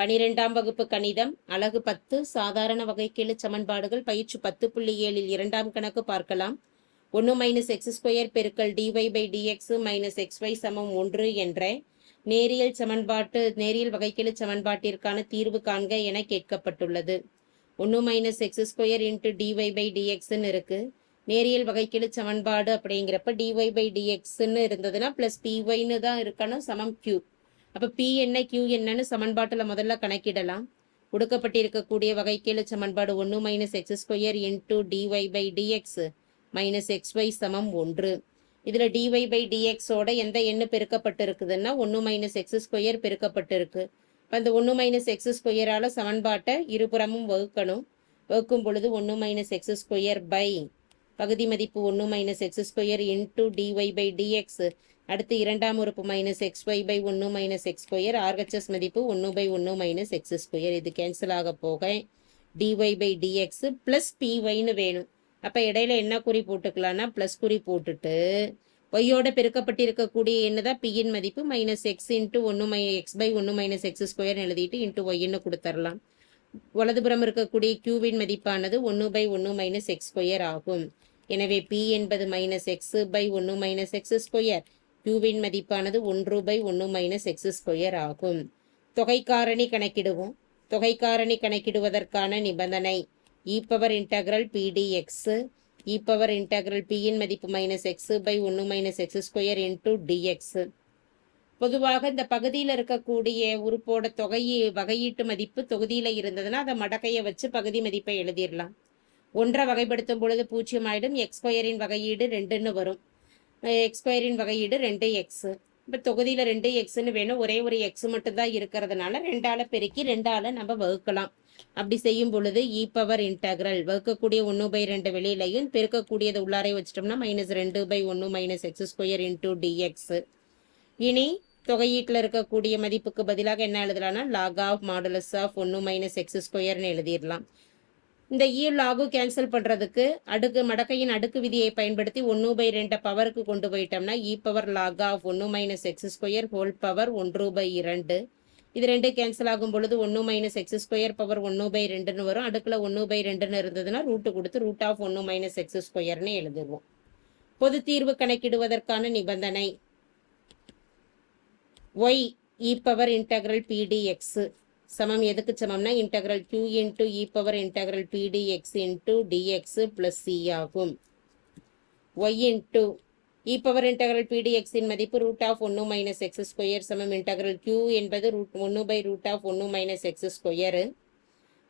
12ஆம் வகுப்பு கணிதம் அலகு 10 சாதாரண வகைக்கெழு சமன்பாடுகள் பயிற்சி 10.7 இரண்டாம் கணக்கு பார்க்கலாம். 1 - x² பெருக்கல் dy by dx minus xy சமம் 1 என்ற நேரியல் வகைக்கெழு சமன்பாட்டிற்கான தீர்வு காண்க என கேட்கப்பட்டுள்ளது. 1 - x² into dy by dx இருக்கு. நேரியல் வகைக்கெழு சமன்பாடு அப்படிங்கிறப்ப dy by dx இருந்ததுன்னா பிளஸ் pyன்னு தான் இருக்கணும், சமம் q. அப்ப p என்ன q என்னன்னு சமன்பாட்டுல முதல்ல கணக்கிடலாம். கொடுக்கப்பட்டிருக்கக்கூடிய வகைக்கெழு சமன்பாடு 1 - x² into dy by dx minus xy சமம் 1. இதுல dy by dx ஓட எந்த எண்ணு பெருக்கப்பட்டிருக்குதுன்னா 1 - x² பெருக்கப்பட்டிருக்கு. அந்த 1 - x² சமன்பாட்டை இருபுறமும் வகுக்கணும். வகுக்கும் பொழுது 1 - x² by பகுதி மதிப்பு 1 - x² into dy by dx, அடுத்து இரண்டாம் உறுப்பு minus xy by 1 - x², RHS மதிப்பு 1/1 - x². இது கேன்சல் ஆக போக dy by dx பிளஸ் pyன்னு வேணும். அப்ப இடையில என்ன குறி போட்டுக்கலாம்னா பிளஸ் குறி போட்டுட்டு ஒய்யோட பெருக்கப்பட்டிருக்கக்கூடிய என்னதான் பியின் மதிப்பு minus X into x/1 - x² எழுதிட்டு இன்ட்டு ஒய்ன்னு கொடுத்துடலாம். வலதுபுறம் இருக்கக்கூடிய கியூவின் மதிப்பானது 1/1 - x² ஆகும். எனவே p என்பது -x/1 - x², qவின் மதிப்பானது 1/1 - x² ஆகும். தொகை காரணி கணக்கிடுவோம். தொகை காரணி கணக்கிடுவதற்கான நிபந்தனை e∫ pdx, e∫ pயின் மதிப்பு -x/1 - x² into dx. பொதுவாக இந்த பகுதியில் இருக்கக்கூடிய உறுப்போட வகையீட்டு மதிப்பு தொகுதியில இருந்ததுன்னா அதை மடக்கையை வச்சு பகுதி மதிப்பை எழுதிடலாம். ஒன்றை வகைப்படுத்தும் பொழுது 0 ஆயிடும். x² வகையீடு 2ன்னு வரும். x² வகையீடு 2x. இப்போ தொகுதியில் 2xன்னு வேணும். ஒரே ஒரு x மட்டும்தான் இருக்கிறதுனால 2ஆல பெருக்கி 2ஆல நம்ம வகுக்கலாம். அப்படி செய்யும் பொழுது e∫ வகுக்கக்கூடிய 1/2 வெளியிலையும் பெருக்கக்கூடியது உள்ளாரை வச்சிட்டோம்னா -2/1 - x² into dx. இனி தொகையீட்டில் இருக்கக்கூடிய மதிப்புக்கு பதிலாக என்ன எழுதலாம்னா log of modulus of 1 - x²ன்னு எழுதிடலாம். இந்த லாகு கேன்சல் பண்றதுக்கு மடக்கையின் அடுக்கு விதியை பயன்படுத்தி 1/2 பவருக்கு கொண்டு போயிட்டோம்னா e∫log of 1 - x² whole power 1/2. இது 2 கேன்சல் ஆகும் பொழுது 1 - x² பவர் 1/2ன்னு வரும். அடுக்குல 1/2ன்னு இருந்ததுன்னா ரூட்டு கொடுத்து √1 - x²ன்னு எழுதுவோம். பொது தீர்வு கணக்கிடுவதற்கான நிபந்தனை y e∫ pdx சமம் எதுக்கு சமம்னா q into e∫ pdx into dx plus c ஆகும். y into e∫ pdx இன் மதிப்பு √1 - x² சமம் q என்பது 1/√1 - x²,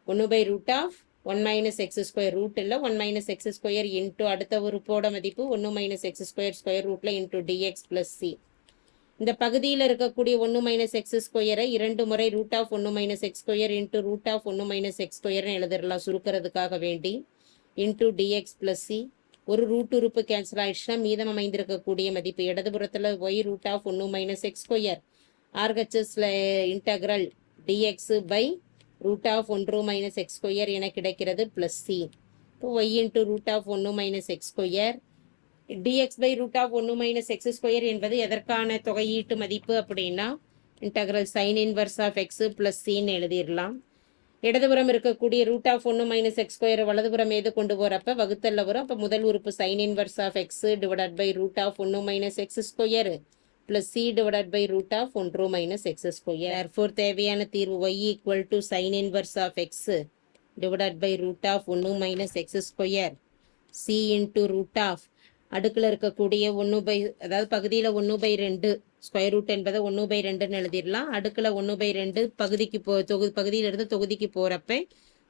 1/√1 - x², ரூட் இல்லை 1 - x² into அடுத்த உறுப்போட மதிப்பு 1 - x² ஸ்கொயர் ரூட்ல into dx plus c. இந்த பகுதியில் இருக்கக்கூடிய 1 - x² 2 முறை √1 - x² into √1 - x² எழுதிடலாம் சுருக்கிறதுக்காக வேண்டி into dx plus c. ஒரு ரூட் உறுப்பு கேன்சல் ஆயிடுச்சுன்னா மீதம் அமைந்திருக்கக்கூடிய மதிப்பு இடதுபுறத்தில் y √1 - x², RHSல இன்டகிரல் dx by √1 - x² என கிடைக்கிறது plus c. இப்போ y into √1 - x², dx by √1 - x² என்பது எதற்கான தொகையீட்டு மதிப்பு அப்படின்னா integral sin inverse of x plus cன்னு எழுதிடலாம். இடதுபுறம் இருக்கக்கூடிய √1 - x² வலதுபுறம் எது கொண்டு போறப்ப வகுத்தல்ல வரும். அப்ப முதல் உறுப்பு sin inverse of x divided by √1 - x² plus c divided by √1 - x². therefore தேவையான தீர்வு y equal to sin inverse of x divided by √1 - x², c into அடுக்குல இருக்கக்கூடிய அதாவது பகுதியில் 1/2 ஸ்கொயர் ரூட் என்பதை 1/2ன்னு எழுதிடலாம். அடுக்குல 1/2 பகுதியிலிருந்து தொகுதிக்கு போறப்ப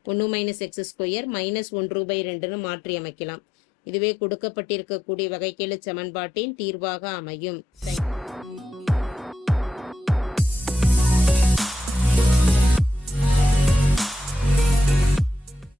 1 - x² -1/2ன்னு மாற்றி அமைக்கலாம். இதுவே கொடுக்கப்பட்டிருக்கக்கூடிய வகைக்கெழு சமன்பாட்டின் தீர்வாக அமையும்.